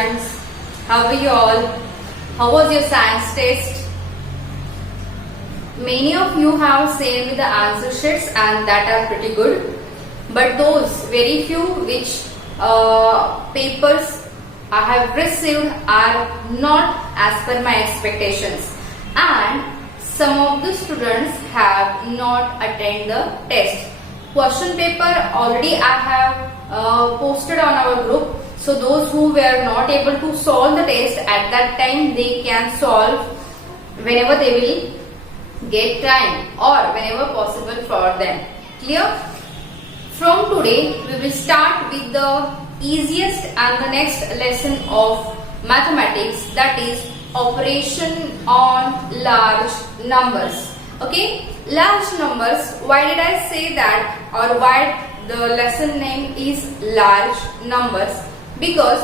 students. How are you all? How was your science test? Many of you have sent me the answer sheets and that are pretty good. But those very few which papers I have received are not as per my expectations. And some of the students have not attended the test. Question paper already I have posted on our group. So those who were not able to solve the test at that time, they can solve whenever they will get time or whenever possible for them. Clear? From today, we will start with the easiest and the next lesson of mathematics, that is operation on large numbers. Okay, large numbers. Why did I say that, or why the lesson name is large numbers? Because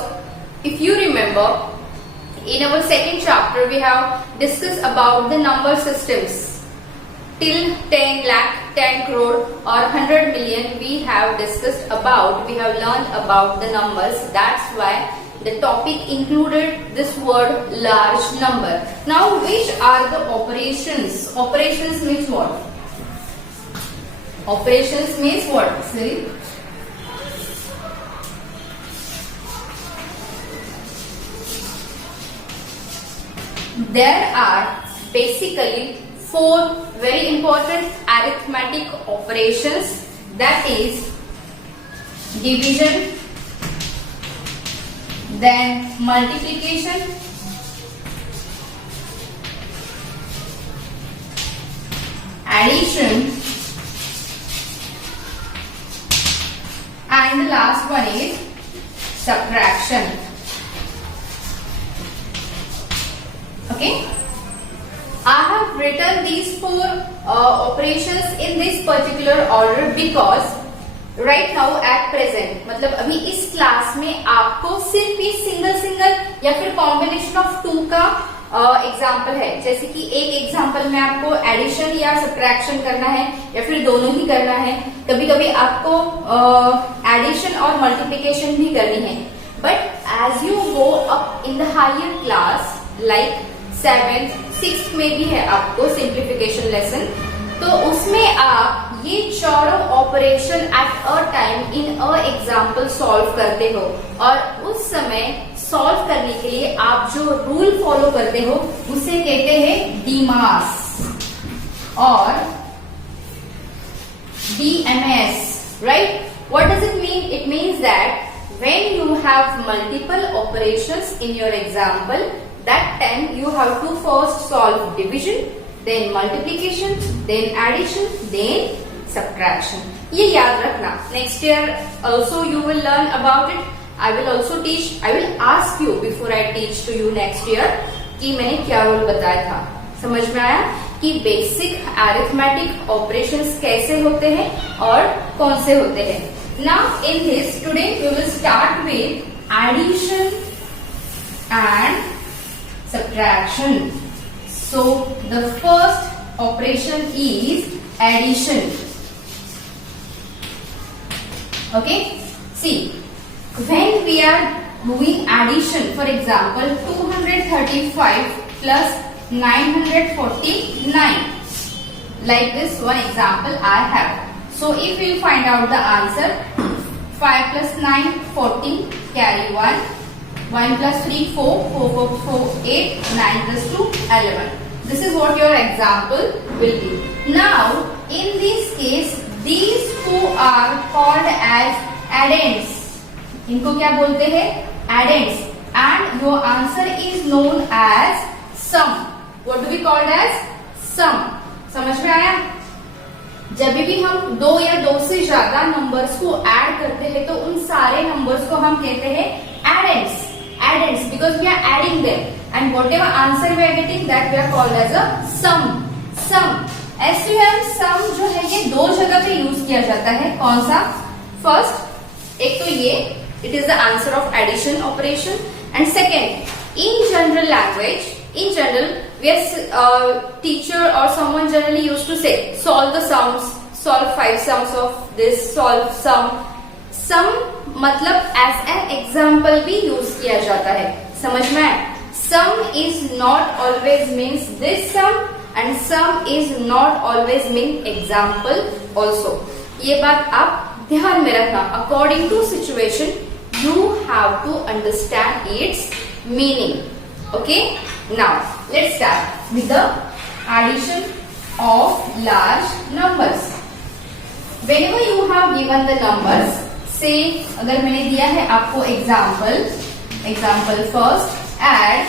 if you remember, in our second chapter we have discussed about the number systems. Till 10 lakh, 10 crore or 100 million we have discussed about, we have learned about the numbers. That's why the topic included this word large number. Now which are the operations? Operations means what? Operations means what? See? There are basically four very important arithmetic operations, that is division, then multiplication, addition, and the last one is subtraction. Okay, I have written these four operations in this particular order because right now at present, मतलब अभी इस class में आपको सिर्फ ये single या फिर combination of to का एग्जाम्पल है. जैसे कि एक एग्जाम्पल में आपको एडिशन या सब्ट्रैक्शन करना है या फिर दोनों ही करना है. कभी कभी आपको एडिशन और मल्टीप्लिकेशन भी करनी है. But as you go up in the higher class like 7th, 6th में भी है आपको सिंप्लीफिकेशन लेसन, तो उसमें आप ये चारों operation at a time in a example solve करते हो. और उस समय सॉल्व करने के लिए आप जो रूल फॉलो करते हो उसे कहते हैं डीमास और DMs. Right? What does it mean? It means that when you have multiple operations in your example, that time you have to first solve division, then multiplication, then addition, then subtraction. ये याद रखना. Next year also you will learn about it. I will also teach. I will ask you before I teach to you next year कि मैंने क्या rule बताया था. समझ में आया कि बेसिक अरिथमेटिक ऑपरेशंस कैसे होते हैं और कौन से होते हैं. Now in this today we will start with addition and subtraction. So the first operation is addition. Okay, see, when we are doing addition, for example 235 plus 949, like this one example I have. So if you find out the answer, 5 plus 9 14, carry 1, 1 plus 3 4, 4 4 4 8, 9 plus 2 11. This is what your example will be. Now in this case these two are called as addends. इनको क्या बोलते हैं? Addends. And your answer is known as sum. What do we call as? Sum. समझ में आया? जब भी हम दो या दो से ज्यादा नंबर्स को ऐड करते हैं तो उन सारे नंबर्स को हम कहते हैं addends. Addends because we are adding them, and whatever answer we are getting that we are called as a sum. Sum. SUM sum जो है ये दो जगह पे यूज किया जाता है. कौन सा? फर्स्ट, एक तो ये it is the answer of addition operation, and second, in general language, in general where teacher or someone generally used to say solve the sums, solve 5 sums of this, solve sum sum मतलब as an example भी use किया जाता है, समझ में आए? Sum is not always means this sum and sum is not always mean example also. ये बात आप ध्यान में रखना। According to situation you have to understand its meaning. Okay, now let's start with the addition of large numbers. Whenever you have given the numbers, say अगर मैंने दिया है आपको example first add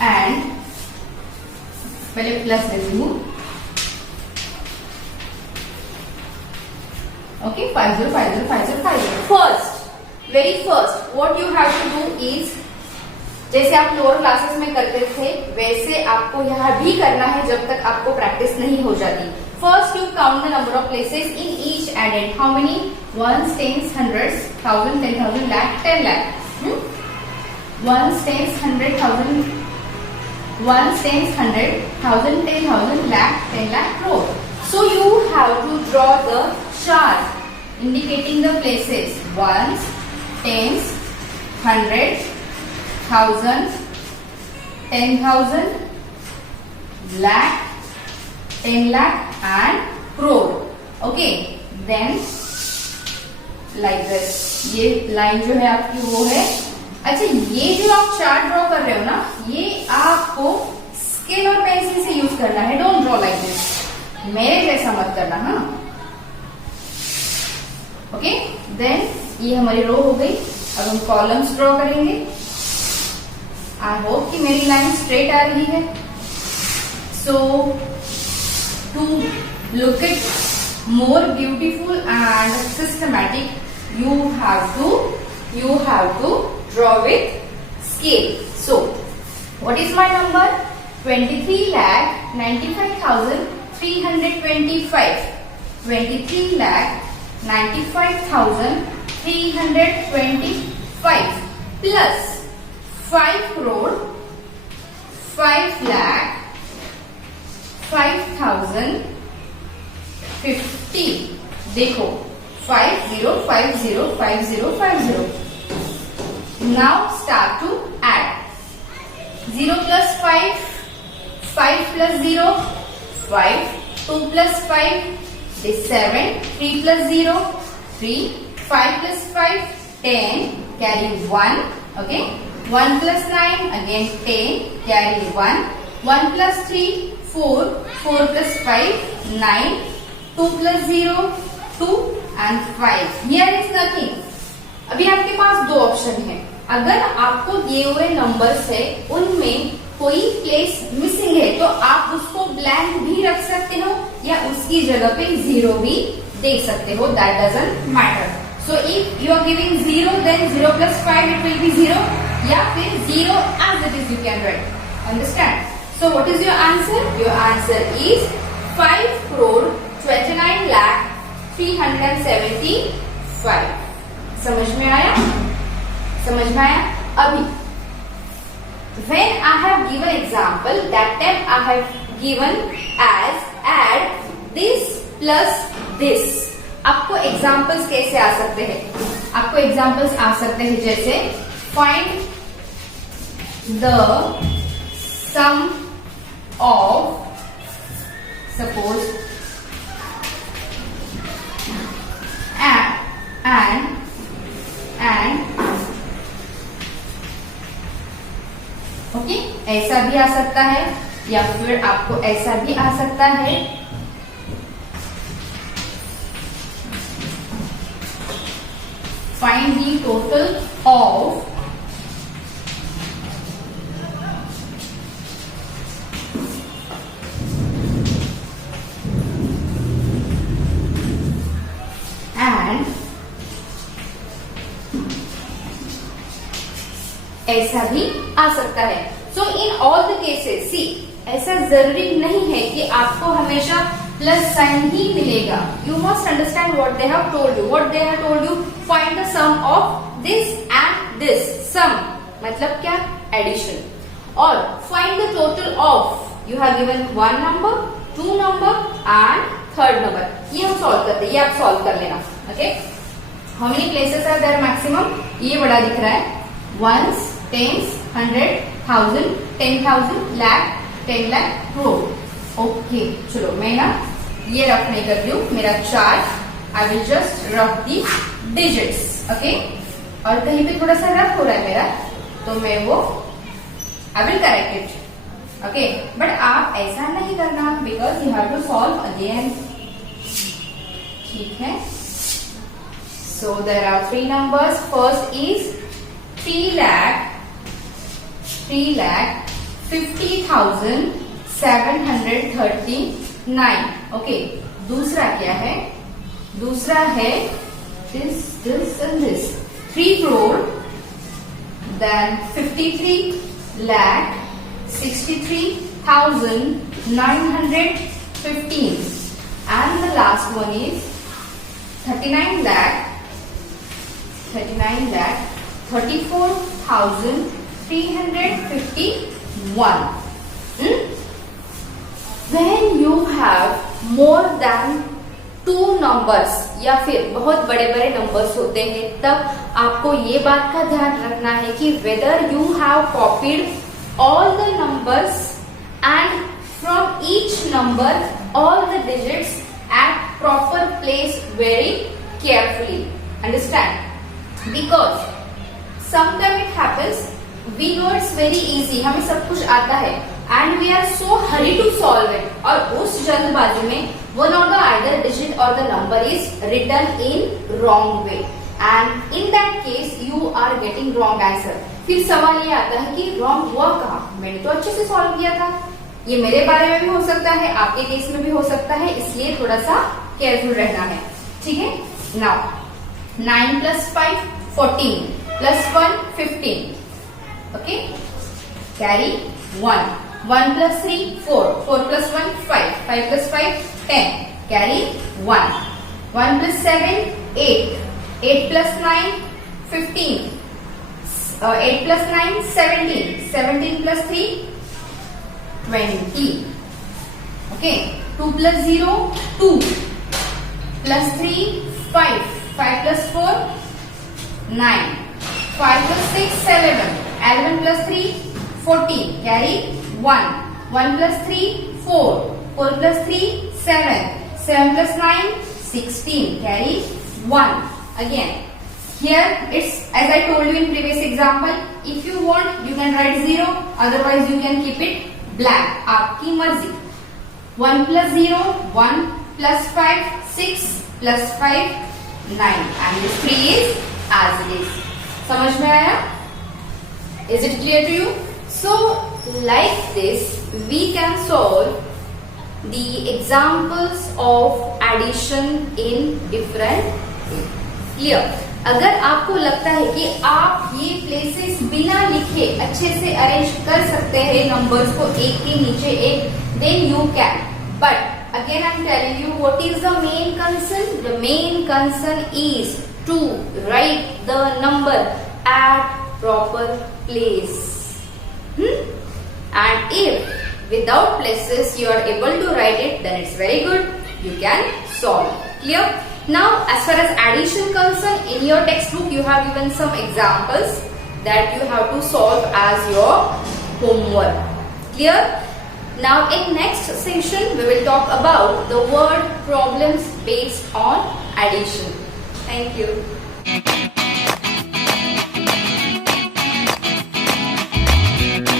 and पहले प्लस दे दूँ, okay, 50505050. First, very first what you have to do is, जैसे आप lower classes में करते थे वैसे आपको यहाँ भी करना है जब तक आपको प्रैक्टिस नहीं हो जाती। First you count the number of places in each added. How many? Ones, tens, hundreds, 1000, 10,000, lakh, 10 lakh. Ones, tens, 100,000. Ones, tens, 100,000, 10,000, lakh, 10 lakh, crore. So you have to draw the chart indicating the places. Ones, tens, 100, 1000, 10,000, lakh, 10 lakh and crore. Okay, then like this. ये line जो है आपकी वो है। अच्छा, ये जो आप चार्ट ड्रॉ कर रहे हो ना, ये आपको स्केल और पेंसिल से यूज करना है। डोंट ड्रॉ लाइक दिस, मेरे जैसा मत करना। हाँ, ओके, देन ये हमारी रो हो गई। अब हम कॉलम्स ड्रॉ करेंगे। आई होप कि मेरी लाइन स्ट्रेट आ रही है। So to look it more beautiful and systematic, you have to draw with scale. So what is my number? 23,95,325. 23,95,325 plus 5 crore 5 lakh 5,050. देखो 50505050. Now start to add. 0 plus 5, 5 plus 0, 5, 2 plus 5 is 7, 3 plus 0, 3, 5 plus 5, 10, carry 1, okay, 1 plus 9, again 10, carry 1, 1 plus 3, 4, 4 plus 5, 9, 2 plus 0, 2 and 5. Here is nothing. अभी आपके पास दो option है। अगर आपको दिए हुए numbers है उनमें कोई प्लेस मिसिंग है तो आप उसको ब्लैंक भी रख सकते हो या उसकी जगह पे 0 भी दे सकते हो। That doesn't matter. So if you are giving 0 then 0 plus 5 it will be 0 या फिर 0 as it is you can write. Understand? So what is your answer? Your answer is 5 crore 29 lakh 375. समझ में आया? समझ में आया? अभी when I have given example, that time I have given as add this plus this. आपको examples कैसे आ सकते हैं? आपको examples आ सकते हैं जैसे find the sum of, suppose and okay, ऐसा भी आ सकता है या फिर आपको ऐसा भी आ सकता है। Find the total of and ऐसा भी आ सकता है। सो इन ऑल द केसेस सी, ऐसा जरूरी नहीं है कि आपको हमेशा प्लस साइन ही मिलेगा। You must understand what they have told you. What they have told you, find the sum of this and this. Sum मतलब क्या? एडिशन। और find the total of, you have given 1 number, 2 number and 3rd number. ये हम solve करते हैं, ये आप solve कर लेना. Okay, how many places are there maximum? ये बड़ा दिख रहा है, ones, tens, 100, 1000, 10,000, lakh, 10 lakh, crore. Okay, चलो मैं ना ये रफ नहीं करती हूँ, मेरा chart I will just rough the digits. Okay, और कहीं पे थोड़ा सा रफ हो रहा है मेरा, तो मैं वो I will correct it. Okay, but आप ऐसा नहीं करना because you have to solve again. ठीक है, so there are 3 numbers. First is 3,50,739. Okay, दूसरा क्या है? दूसरा है this and this. 3 crore, then 53,63,915. And the last one is 39 lakh 34,351. When you have more than 2 numbers या फिर बहुत बड़े बड़े नंबर्स होते हैं, तब आपको ये बात का ध्यान रखना है कि whether you have copied all the numbers and from each number all the digits at proper place very carefully. Understand? Because sometime it happens, we know it's very easy, हमें सब कुछ आता है and we are so hurry to solve it, और उस जल्दबाजी में one of the either digit or the number is written in wrong way, and in that case you are getting wrong answer. फिर सवाल ये आता है कि wrong हुआ कहाँ? मैंने तो अच्छे से सॉल्व किया था. ये मेरे बारे में भी हो सकता है, आपके केस में भी हो सकता है, इसलिए थोड़ा सा केयरफुल रहना है. ठीक है, now 9 plus 5 14 plus 1 15. Okay, carry 1 1 plus 3 4 4 plus 1 5 5 plus 5 10, carry 1 1 plus 7 8 8 plus 9 15, 8 plus 9 17 17 plus 3 20. Okay, 2 plus 0 2 plus 3 5 5 plus 4 9 5 plus 6 11 11 plus 3 14, carry 1 1 plus 3 4 4 plus 3 7 7 plus 9 16, carry 1. Again here it's as I told you in previous example, if you want you can write 0, otherwise you can keep it blank, आपकी मर्जी. 1 plus 0 1 plus 5 6 plus 5 9, and this 3 is as it is. समझ में आया? Is it clear to you? So like this we can solve the examples of addition in different ways. Clear? अगर आपको लगता है कि आप ये प्लेसेस बिना लिखे अच्छे से अरेंज कर सकते हैं नंबर्स को एक के नीचे एक, then you can. But again I am telling you what is the main concern? The main concern is to write the number at proper place. And if without places you are able to write it, then it's very good, you can solve. Clear? Now as far as addition concerned, in your textbook you have given some examples that you have to solve as your homework. Clear? Now in next session we will talk about the word problems based on addition. Thank you.